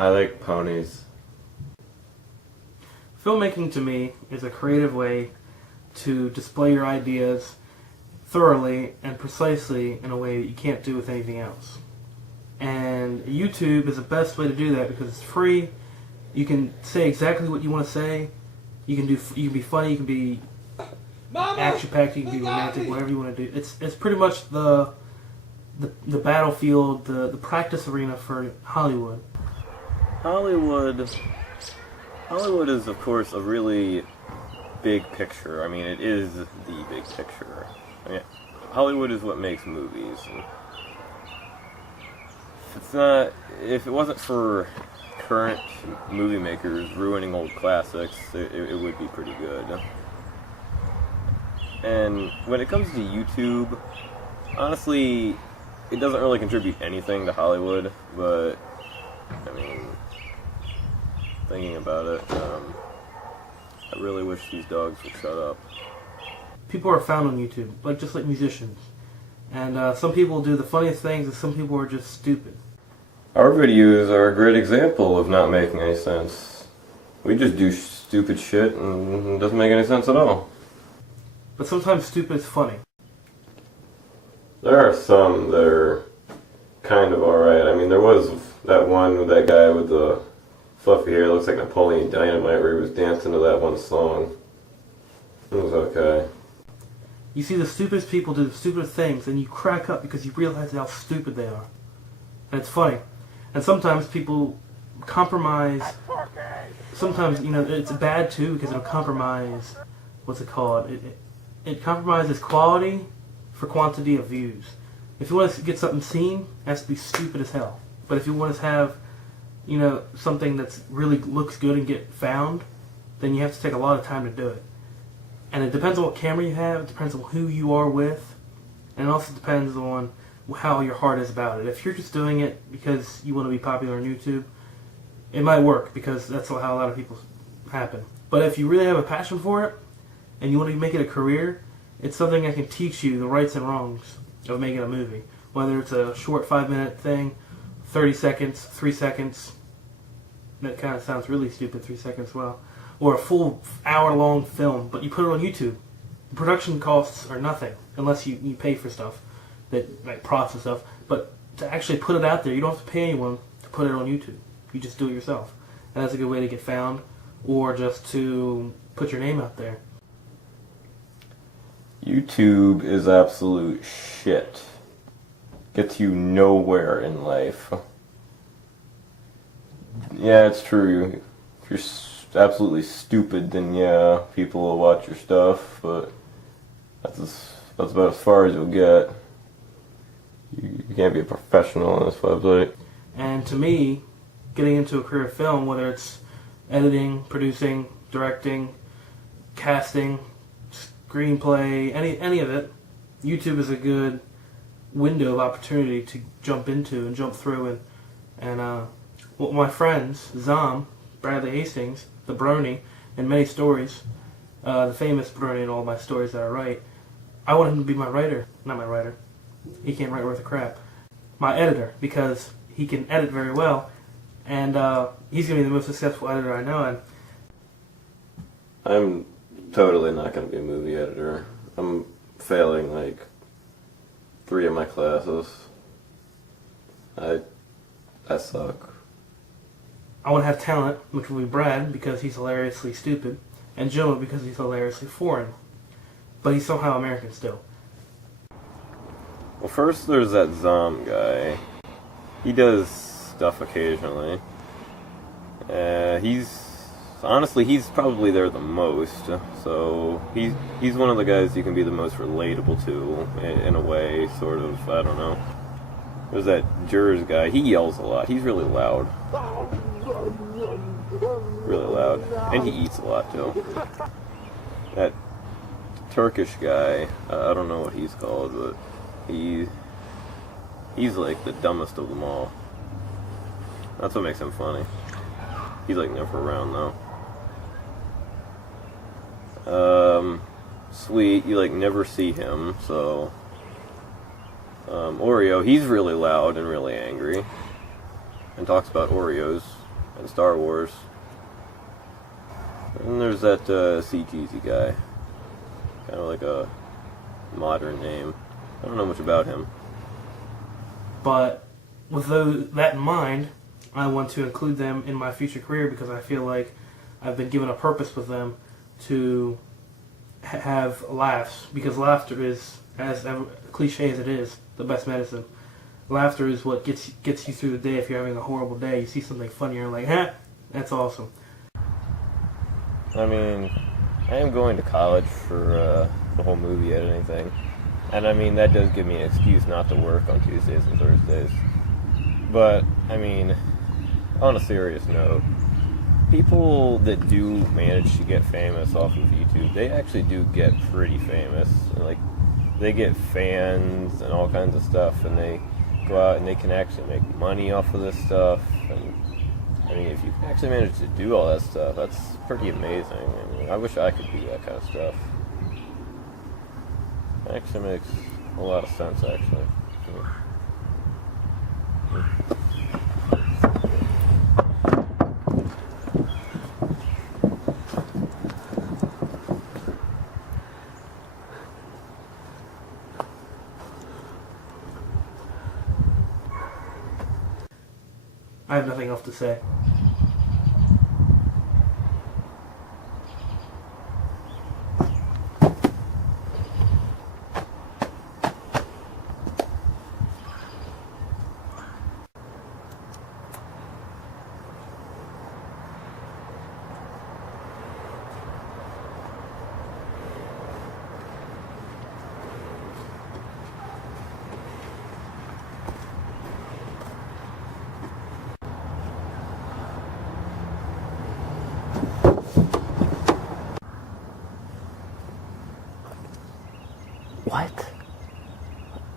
I like ponies. Filmmaking to me is a creative way to display your ideas thoroughly and precisely in a way that you can't do with anything else. And YouTube is the best way to do that because it's free. You can say exactly what you want to say. You can be funny. You can be action-packed. You can be romantic. Whatever you want to do. It's pretty much the battlefield, the practice arena for Hollywood. Hollywood is, of course, a really big picture. I mean, it is the big picture. I mean, Hollywood is what makes movies. If it wasn't for current movie makers ruining old classics, it would be pretty good. And when it comes to YouTube, honestly, it doesn't really contribute anything to Hollywood, but, I mean, thinking about it, I really wish these dogs would shut up. People are found on YouTube, just like musicians. And some people do the funniest things, and some people are just stupid. Our videos are a great example of not making any sense. We just do stupid shit and it doesn't make any sense at all. But sometimes stupid is funny. There are some that are kind of alright. I mean, there was that one with that guy with the fluffy hair, looks like Napoleon Dynamite, where he was dancing to that one song. It was okay. You see the stupidest people do the stupidest things, and you crack up because you realize how stupid they are. And it's funny. And sometimes people compromise. Sometimes, it's bad too because it'll compromise, what's it called? It compromises quality for quantity of views. If you want to get something seen, it has to be stupid as hell. But if you want to have, something that's really looks good and get found, then you have to take a lot of time to do it. And it depends on what camera you have, it depends on who you are with, and it also depends on how your heart is about it. If you're just doing it because you want to be popular on YouTube, it might work because that's how a lot of people happen. But if you really have a passion for it, and you want to make it a career, it's something that can teach you the rights and wrongs of making a movie. Whether it's a short 5-minute thing, 30 seconds, 3 seconds, that kind of sounds really stupid, 3 seconds, well, or a full hour-long film, but you put it on YouTube. The production costs are nothing, unless you pay for stuff, like props and stuff. But to actually put it out there, you don't have to pay anyone to put it on YouTube. You just do it yourself. And that's a good way to get found, or just to put your name out there. YouTube is absolute shit. Gets you nowhere in life. Yeah, it's true. If you're absolutely stupid, then yeah, people will watch your stuff, but that's about as far as you'll get. You can't be a professional on this website. And to me, getting into a career of film, whether it's editing, producing, directing, casting, screenplay, any of it, YouTube is a good window of opportunity to jump into and jump through. And my friends, Zom, Bradley Hastings, the Brony, and many stories, the famous Brony in all my stories that I write, I want him to be my writer. Not my writer. He can't write worth a crap. My editor, because he can edit very well, and he's going to be the most successful editor I know. And I'm totally not going to be a movie editor. I'm failing like 3 of my classes. I suck. I want to have talent, which will be Brad, because he's hilariously stupid, and Joe, because he's hilariously foreign. But he's somehow American still. Well, first there's that Zom guy. He does stuff occasionally. Honestly, he's probably there the most. So he's one of the guys you can be the most relatable to, in a way, sort of. I don't know. There's that Jurors guy. He yells a lot. He's really loud. Really loud. And he eats a lot, too. That Turkish guy, I don't know what he's called, but he's like the dumbest of them all. That's what makes him funny. He's like never around though. Sweet, you like never see him, so Oreo, he's really loud and really angry and talks about Oreos and Star Wars. And there's that CGZ guy. Kind of like a modern name. I don't know much about him. But with that in mind, I want to include them in my future career because I feel like I've been given a purpose with them to have laughs. Because laughter is, as cliche as it is, the best medicine. Laughter is what gets you through the day. If you're having a horrible day, you see something funny, you're like, that's awesome. I mean, I am going to college for the whole movie editing thing. And I mean, that does give me an excuse not to work on Tuesdays and Thursdays. But, I mean, on a serious note, people that do manage to get famous off of YouTube, they actually do get pretty famous. Like, they get fans and all kinds of stuff, and they go out and they can actually make money off of this stuff. And I mean, if you can actually manage to do all that stuff, that's pretty amazing. I mean, I wish I could do that kind of stuff. It actually makes a lot of sense, actually. I have nothing else to say. What?